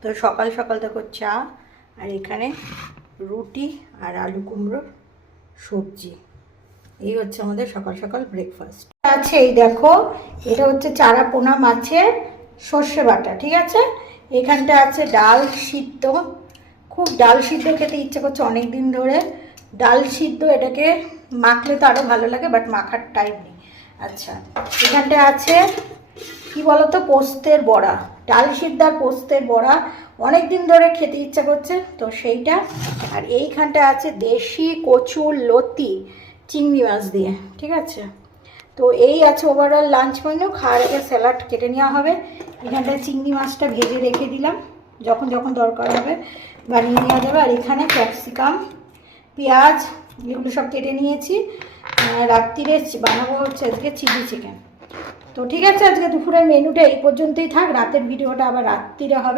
তো সকাল সকাল দেখো চা, আর এখানে রুটি আর আলু কুমড়োর সবজি। এই হচ্ছে আমাদের সকাল সকাল ব্রেকফাস্ট। আছে এই দেখো, এটা হচ্ছে চারা পোনা মাছের সর্ষে বাটা, ঠিক আছে। এখানটা আছে ডাল সিদ্ধ, খুব ডাল সিদ্ধ খেতে ইচ্ছে করছে অনেক দিন ধরে। ডাল সিদ্ধ এটাকে মাখলে তো আরও ভালো লাগে, বাট মাখার টাইম নেই। আচ্ছা, এখানটা আছে কি বলতো, পোস্তের বড়া। ডাল সিদ্ধ আর পোস্তের বড়া অনেক দিন ধরে খেতে ইচ্ছা করছে, তো সেইটা। আর এইখানটা আছে দেশি কচুর লতি চিংড়ি মাছ দিয়ে, ঠিক আছে। তো এই আছে ওভারঅল লাঞ্চ মেনু। খাওয়ার আগে স্যালাড কেটে নেওয়া হবে। এখানটায় চিংড়ি মাছটা ভেজে রেখে দিলাম, যখন যখন দরকার হবে বানিয়ে নেওয়া যাবে। আর এখানে ক্যাপসিকাম, পেঁয়াজ এগুলো সব কেটে নিয়েছি। রাত্রিরে বানাবো হচ্ছে আজকে চিলি চিকেন। তো ঠিক আছে, আজকে দুপুরের মেনুটা এই পর্যন্তই থাক। রাতের ভিডিওটা আবার রাত্রিরে হবে।